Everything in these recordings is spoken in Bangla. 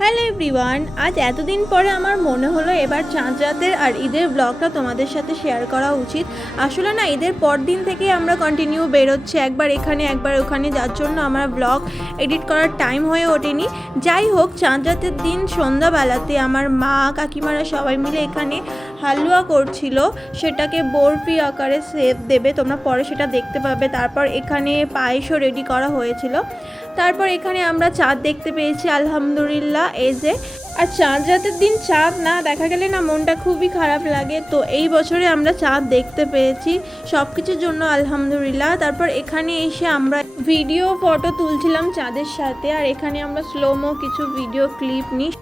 হ্যালো এভরিওয়ান, আজ এতদিন পরে আমার মনে হলো এবার চাঁদ রাতের আর ঈদের ব্লগটা তোমাদের সাথে শেয়ার করা উচিত। আসলে না, ঈদের পর দিন থেকেই আমরা কন্টিনিউ বেরোচ্ছি, একবার এখানে একবার ওখানে, যার জন্য আমার ব্লগ এডিট করার টাইম হয়ে ওঠেনি। যাই হোক, চাঁদ রাতের দিন সন্ধ্যাবেলাতে আমার মা কাকিমারা সবাই মিলে এখানে হালুয়া করছিল, সেটাকে বরফি আকারে শেপ দেবে, তোমরা পরে সেটা দেখতে পাবে। তারপর এখানে পায়েসও রেডি করা হয়েছিল। তারপর এখানে আমরা চাঁদ দেখতে পেয়েছি আলহামদুলিল্লাহ। এই যে, আর চাঁদ রাতের দিন চাঁদ না দেখা গেলে না মনটা খুবই খারাপ লাগে। তো এই বছরে আমরা চাঁদ দেখতে পেয়েছি, সব কিছুর জন্য আলহামদুলিল্লাহ। তারপর এখানে এসে আমরা ভিডিও ফটো তুলছিলাম চাঁদের সাথে, আর এখানে আমরা স্লোমো কিছু ভিডিও ক্লিপ নিই।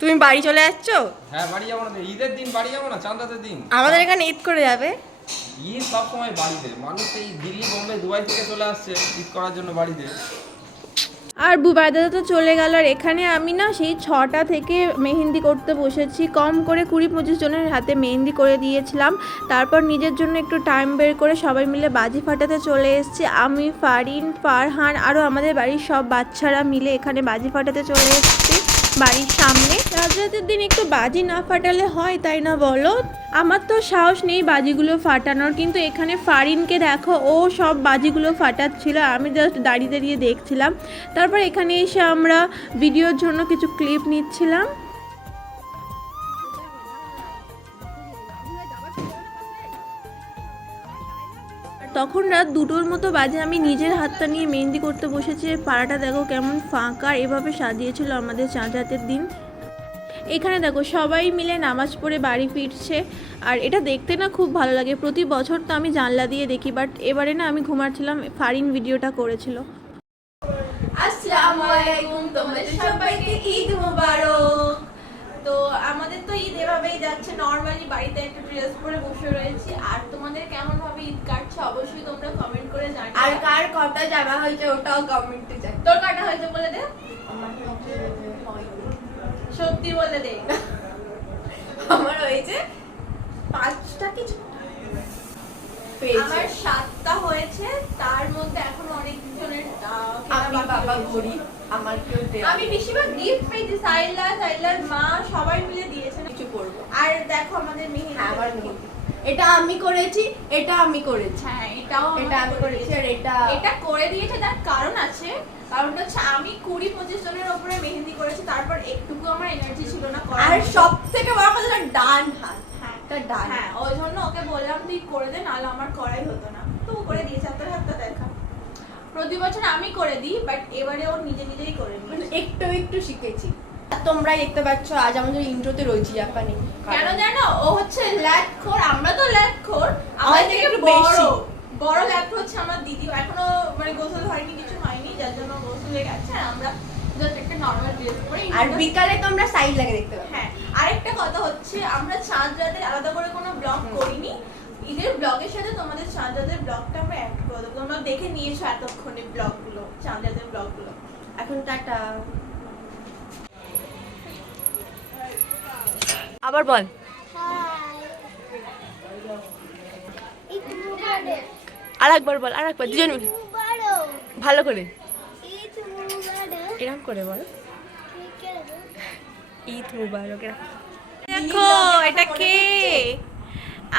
তুমি বাড়ি চলে যাচ্ছ? হ্যাঁ, বাড়ি যাবো না তো? ঈদের দিন বাড়ি যাবো না? চাঁদ রাতের দিন আমাদের এখানে ঈদ করে যাবে। ঈদ সব সময় বাড়িতে, মানুষ এই দিল্লি বোম্বে দুবাই থেকে চলে আসছে ঈদ করার জন্য বাড়িতে। আর বুবাইদা তো চলে গেল, আর এখানে আমি না সেই 6টা থেকে মেহেন্দি করতে বসেছি। কম করে 20-25 জনের হাতে মেহেন্দি করে দিয়েছিলাম। তারপর নিজের জন্য একটু টাইম বের করে সবাই মিলে বাজি ফাটাতে চলে এসেছি। আমি, ফারিন, ফারহান, আরও আমাদের বাড়ির সব বাচ্চারা মিলে এখানে বাজি ফাটাতে চলে এসেছি বাড়ির সামনে। চাঁদ রাতের দিন একটু বাজি না ফাটালে হয়, তাই না বলো? আমার তো সাহস নেই বাজিগুলো ফাটানোর, কিন্তু এখানে ফারিনকে দেখো, ও সব বাজিগুলো ফাটাচ্ছিল, আমি জাস্ট দাঁড়িয়ে দাঁড়িয়ে দেখছিলাম। তারপর এখানে এসে আমরা ভিডিওর জন্য কিছু ক্লিপ নিচ্ছিলাম। তখন রাত 2টোর মতো বাজে, আমি নিজের হাতটা নিয়ে মেহেন্দি করতে বসেছি। পাড়াটা দেখো কেমন ফাঁকা, এভাবে সাজিয়েছিল আমাদের চাঁদ রাতের দিন। এখানে দেখো সবাই মিলে নামাজ পড়ে বাড়ি ফিরছে, আর এটা দেখতে না খুব ভালো লাগে। প্রতি বছর তো আমি জানলা দিয়ে দেখি, বাট এবারে না আমি ঘুমাচ্ছিলাম, ফারিন ভিডিওটা করেছিল। আসসালামু আলাইকুম, তোমাদের সবাইকে ঈদ মোবারক। তো আমাদের তো ঈদ এভাবেই যাচ্ছে, নরমালি বাড়িতে একটা ড্রেস পরে বসে রয়েছি। আর তোমাদের কেমন ভাবে ঈদ কাটছে অবশ্যই তোমরা কমেন্ট করে জানাও, আর কার কটা জামা হয়েছে ওটাও কমেন্টে জানাও। তোর কাটা হয়েছে বলে দে, সত্যি বলে দে। আমার হয়েছে 5টা কিছু, আমার 7টা হয়েছে, তার মধ্যে এখন অনেক জনের আমি বাবা ঘড়ি আমার কেউ দেয়, আমি বেশিরভাগ গিফট পেয়েছি, সাইলার মা সবাই মিলে দিয়েছে কিছু করবো। আর দেখো আমাদের মেহেন্দি, আমার মেহেন্দি এটা আমি করেছি, এটা আমি করেছি, হ্যাঁ এটাও এটা আমি করেছি, আর এটা করে দিয়েছে। তার কারণ আছে, কারণটা হচ্ছে আমি 20-25 জনের উপরে মেহেন্দি করেছি, তারপর একটুকু আমার এনার্জি ছিল না করার। আর সব থেকে বড় কথা হলো ডান হাত, হ্যাঁ এটা ডান, হ্যাঁ, ওই জন্য ওকে বললাম তুই করে দে, নাহলে আমার করাই হতো না। তো ও করে দিয়েছে, তোর হাতটা দেখা। প্রতি বছর আমি করে দিই, বাট এবারে ও নিজে নিজেই করে নিয়েছে। একটু একটু শিখেছি। তোমরাই দেখতে পাচ্ছ আজ আমাদের ইন্ট্রোতে রয়েছি জাপানি। কেন জানো? ও হচ্ছে ল্যাটখোর, আমরা তো ল্যাটখোর, আমাদের আমাদের থেকে থেকে একটু বড় বেশি। বড় ল্যাটখোর হচ্ছে আমার দিদি, এখনো মানে গোসল হয়নি, কিছু হয়নি, যার জন্য গোসলে গেছে। আর আমরা জাস্ট একটা নরমাল ড্রেস পরে। আর বিকালে তোমরা সাইড লাগে দেখতে পাবে। হ্যাঁ, আরেকটা কথা হচ্ছে, আমরা চাঁদ রাতের আলাদা করে কোনো ব্লগ করিনি। ঈদের ব্লগের সাথে তোমাদের চাঁদ রাতের ব্লগটা আমরা অ্যাড করে দেবো। তোমরা দেখে নিয়েছো এতক্ষণে ব্লগগুলো, চাঁদ রাতের ব্লগগুলো। এখন টাটা। আবার বল। আরেকবার বল, আরেকবার, দুজন মিলে ভালো করে এরকম করে বল, ঈদ মুবারক। দেখো এটা কে,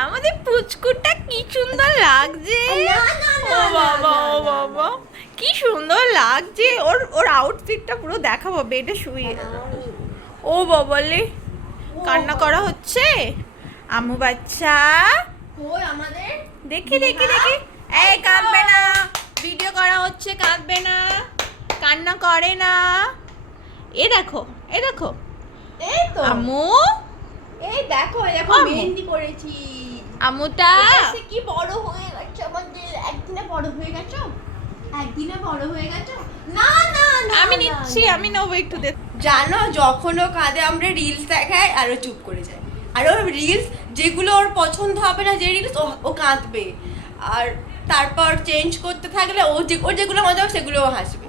আমাদের পুচকুটা কি সুন্দর লাগছে। ও বাবা, ও বাবা, কি সুন্দর লাগছে। ওর আউটফিটটা পুরো দেখাবো, বেডে শুয়ে। ও বাবালে, কান্না করা হচ্ছে। আম্মু বাচ্চা ওই আমাদের দেখি দেখি দেখি, এই কাঁদবে না, ভিডিও করা হচ্ছে, কাঁদবে না, কান্না করে না। এ দেখো, এ দেখো, এই তো আম্মু, এই দেখো দেখো আম্মু। মেহেন্দি করেছি। আম্মুটা এসে কি বড় হয়ে গেছে আমাদের, একদিনে বড় হয়ে গেছো, একদিনে বড় হয়ে গেছো। না না না, আমি না, নিচ্ছি, না। আমি নেবো একটু দে। জানো যখন ও কাঁদে আমরা রিলস দেখাই আর ও চুপ করে যায়, আর ওর রিলস যেগুলো ওর পছন্দ হবে না, যে রিলস ও কাঁদবে। আর তারপর চেঞ্জ করতে থাকলে ওর যেগুলো মজা হবে সেগুলোও হাসবে।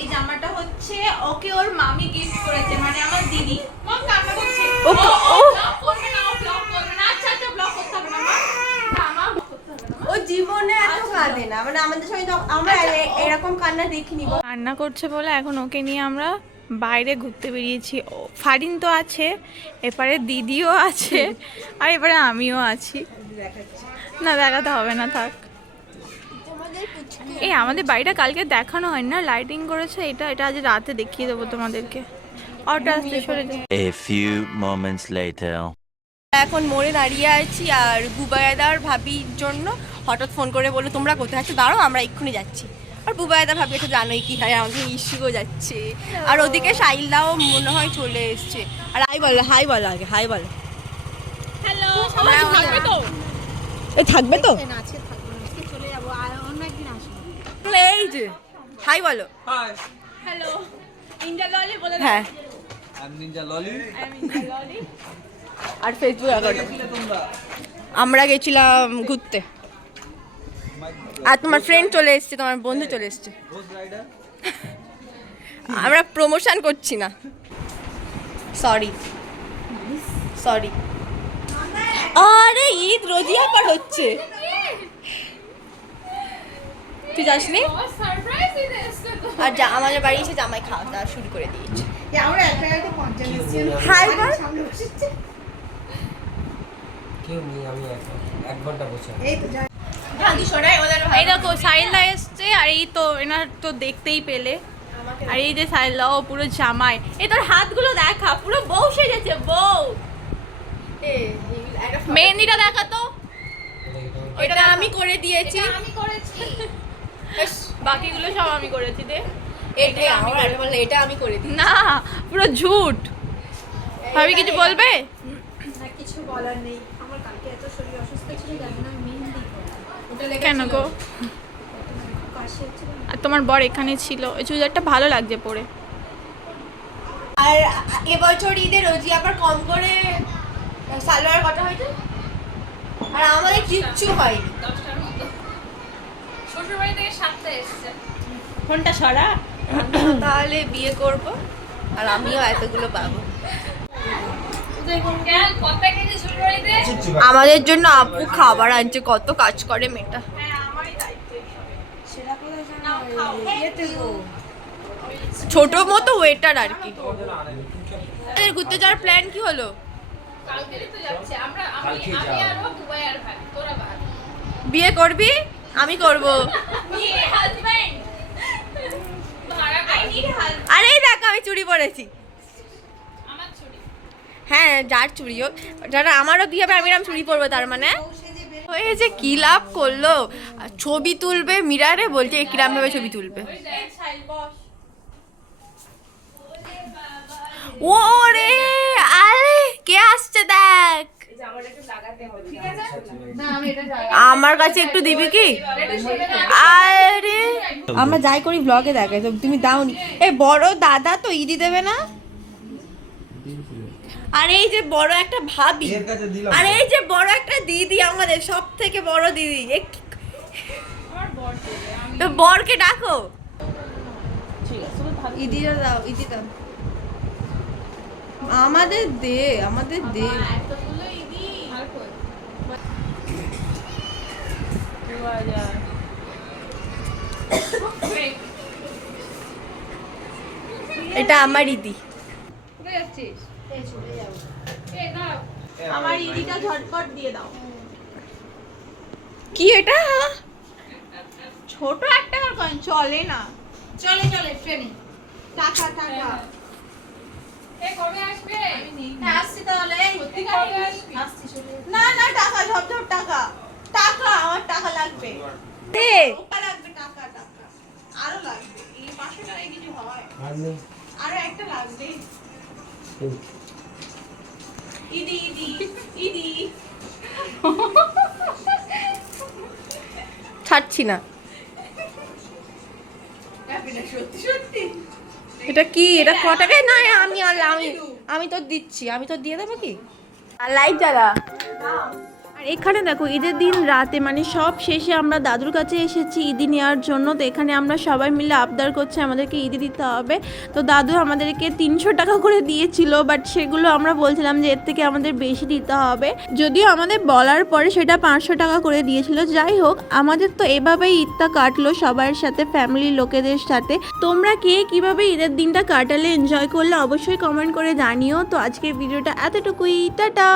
এই জামাটা হচ্ছে ওকে ওর মামি গিফট করেছে, মানে আমার দিদি। মম কান্না করছে। ও ব্লক করবে না, ও ব্লক করবে না। আচ্ছা আচ্ছা, ব্লক করতে হবে না মা। না মা, ব্লক করতে হবে না। ও জীবনে এত কাঁদে না, মানে আমাদের সঙ্গে তো আমরা এরকম কান্না দেখিনি। রান্না করছে বলে এখন ওকে নিয়ে আমরা বাইরে ঘুরতে বেরিয়েছি। ফারিন তো আছে, এপারে দিদিও আছে, আর এবারে আমিও আছি। না দেখাতে হবে না, থাক। এই আমাদের বাড়িটা কালকে দেখানো হয় না, লাইটিং করেছে। এটা আজ রাতে দেখিয়ে দেবো তোমাদেরকে। অটো আসতে সরে যাও। A few moments later. এখন মোড়ে দাঁড়িয়ে আছি, আর বুবাইদার ভাবির জন্য হঠাৎ ফোন করে বললো তোমরা কোথায় আছো, দাঁড়াও আমরা এক্ষুনি যাচ্ছি। আর বুবাইদা ভাবি এটা জানোই কি হয়, আমাদের ইস্যুও যাচ্ছে, আর ওদিকে সাইলদাও মনে হয় চলে এসছে। আর হাই বলো আগে, হাই বলো। হ্যালো, সবাই থাকবে তো? এই থাকবে তো? এই যে হাই বলো। হ্যালো, ইন্ডিয়া ললি বলে দাও। হ্যাঁ, আমি নিনজা ললি। আর ফেসবুক অ্যাকাউন্ট। আমরা গেছিলাম ঘুরতে, আর তোমার ফ্রেন্ড চলে এসছে, তোমার বন্ধু চলে এসছে। আমরা প্রমোশন করছি না, সরি। আরে ঈদ রোজিয়া পার হচ্ছে, তুই যাসনি? আর আমাদের বাড়ি এসে জামাই খাওয়া দাওয়া শুরু করে দিয়েছে। হাই বল। কেউ নেই, আমি এক ঘন্টা বসে। এই দেখো সাইলদা এসছে, আর এই তো এনার তো দেখতেই পেলে। আর এই যে সাইলদা, ও পুরো জামাই। এই তোর হাতগুলো দেখা, পুরো বউ সেজেছে, বউ। মেহেন্দিটা দেখা তো। এটা আমি করে দিয়েছি, বাকিগুলো সব আমি করেছি। দে এটা আমি করে দিই। না, পুরো ঝুট। ভাবি কিছু বলবে? কিছু বলার নেই, আমার কালকে এত শরীর অসুস্থ ছিল, জানি না মেহেন্দি কেন গো? কাশি হচ্ছিল। আর তোমার বর এখানে ছিল, এই চুড়িদারটা ভালো লাগছে পরে। আর এবছর ঈদে রোজি আবার কম করে সালোয়ার কটা হয়েছে, আর আমাদের কিচ্ছু হয়নি। শ্বশুরবাড়ি থেকে 7টা এসেছে। ফোনটা সরা। তাহলে বিয়ে করব, আর আমিও এতগুলো পাবো। আমাদের জন্য আপু খাবার আনছে, কত কাজ করে মেয়েটা। ছোট মতো ওয়েটার আর কি। ঘুরতে যাওয়ার প্ল্যান কি হলো? বিয়ে করবি? আমি করব। আরে এই দেখ আমি চুড়ি পরেছি। হ্যাঁ, যার চুড়ি হোক, যারা আমারও বিয়ে হবে আমি এরকম চুড়ি পরবো, তার মানে হয়ে যে কি লাভ করলো। ছবি তুলবে মিরারে, বলছে কিরাম ভাবে ছবি তুলবে। ও রে, আরে কে আসছে দেখ। আমার কাছে একটু দিবি কি? আরে আমরা যাই করি ব্লগে দেখাই, তো তুমি দাওনি। এ বড় দাদা তো ঈদি দেবে না? আর এই যে বড় একটা ভাবি, আর এই যে বড় একটা দিদি, আমাদের সব থেকে বড় দিদি। তো বরকে ডাকো, ইদিরা দাও, ইদি দাও। আমাদের দে। এটা আমার ইদি। আমার ইদিটা ঝটপট দিয়ে দাও। কি এটা? ছোট একটা কয়েন চলে না। চলে ট্রেনে। টাকা আসছি তাহলে। আসছি চলে। না টাকা, ঝপঝপ টাকা। আমার টাকা লাগবে। টাকা লাগবে, টাকা। আরো লাগবে। এই 500 টাকায় কিছু হয়? আরো একটা লাগবে। ইদি। ছাড়ছি না। সত্যি এটা কি, এটা ক টাকায়? না আমি আমি তো দিচ্ছি, আমি তো দিয়ে দেবো কি। আর লাইট জ্বালা। আর এখানে দেখো ঈদের দিন রাতে মানে সব শেষে আমরা দাদুর কাছে এসেছি ঈদি নেওয়ার জন্য। তো এখানে আমরা সবাই মিলে আবদার করছি আমাদেরকে ঈদি দিতে হবে। তো দাদু আমাদেরকে 300 টাকা করে দিয়েছিল, বাট সেগুলো আমরা বলছিলাম যে এর থেকে আমাদের বেশি দিতে হবে, যদিও আমাদের বলার পরে সেটা 500 টাকা করে দিয়েছিল। যাই হোক, আমাদের তো এভাবেই ঈদটা কাটলো সবার সাথে, ফ্যামিলির লোকেদের সাথে। তোমরা কে কিভাবে ঈদের দিনটা কাটালে, এনজয় করলে অবশ্যই কমেন্ট করে জানিও। তো আজকের ভিডিওটা এতটুকুই, টাটা।